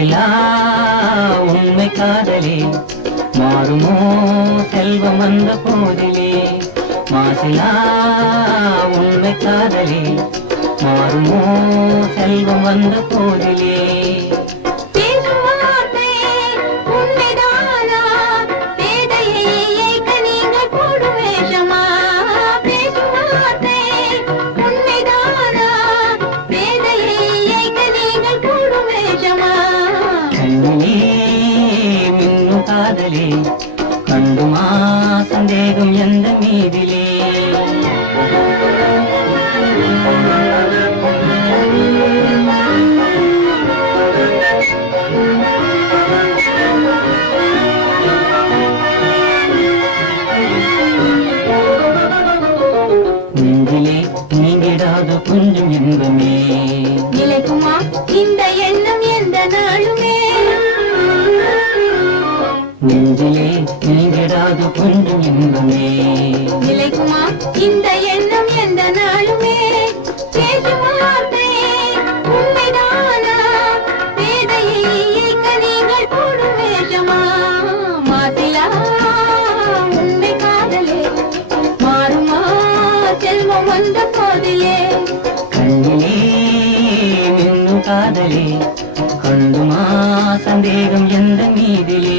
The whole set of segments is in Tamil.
மாசிலா உண்மை காதலே மாறுமோ செல்வம் வந்த போதிலே மாசிலா உண்மை காதலே மாறுமோ செல்வம் வந்த போதிலே காதலே கண்டுமா சந்தேகம் எந்த மீதிலே நெஞ்சிலே நீங்கிடாத கொஞ்சம் இன்பமே நிலைக்குமா இந்த எண்ணம் எந்த நாளுமே நெஞ்சிலே நீங்கிடாத கொஞ்சம் இன்பமே நிலைக்குமா இந்த எண்ணம் எந்த நாளுமே பேசும் வார்த்தை உண்மைதானா வேதையை இயக்க நீங்கள் போடும் வேஷமா மாசிலா உண்மை காதலே மாறுமா செல்வம் வந்த போதிலே கண்ணிலே மின்னும் காதலே கண்டுமா சந்தேகம் எந்த மீதிலே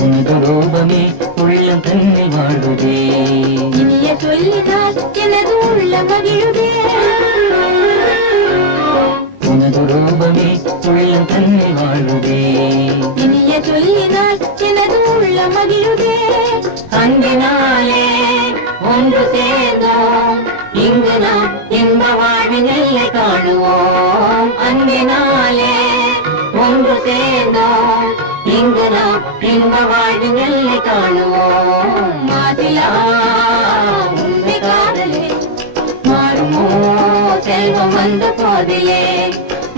உனது ரூபமே உள்ளம் தன்னில் வாழுதே இனிய சொல்லினால் எனது உள்ள மகிழுதே உனது ரூபமே உள்ளம் தன்னில் வாழுதே இனிய சொல்லினால் எனது உள்ள மகிழுதே அன்பினாலே ஒன்று சேர்ந்தோம் இங்கு நாம் இன்ப வாழ்வின் எல்லை காணுவோம் அன்பினாலே ஒன்று சேர்ந்தோம் இங்கு நாம் இன்ப வாழ்வின் எல்லை காணுவோம் மாசிலா உண்மை காதலே மாறுமோ செல்வம் வந்த போதிலே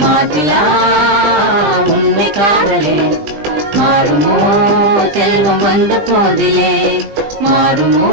மாசிலா உண்மை காதலே மாறுமோ செல்வம் வந்த போதிலே மாறுமோ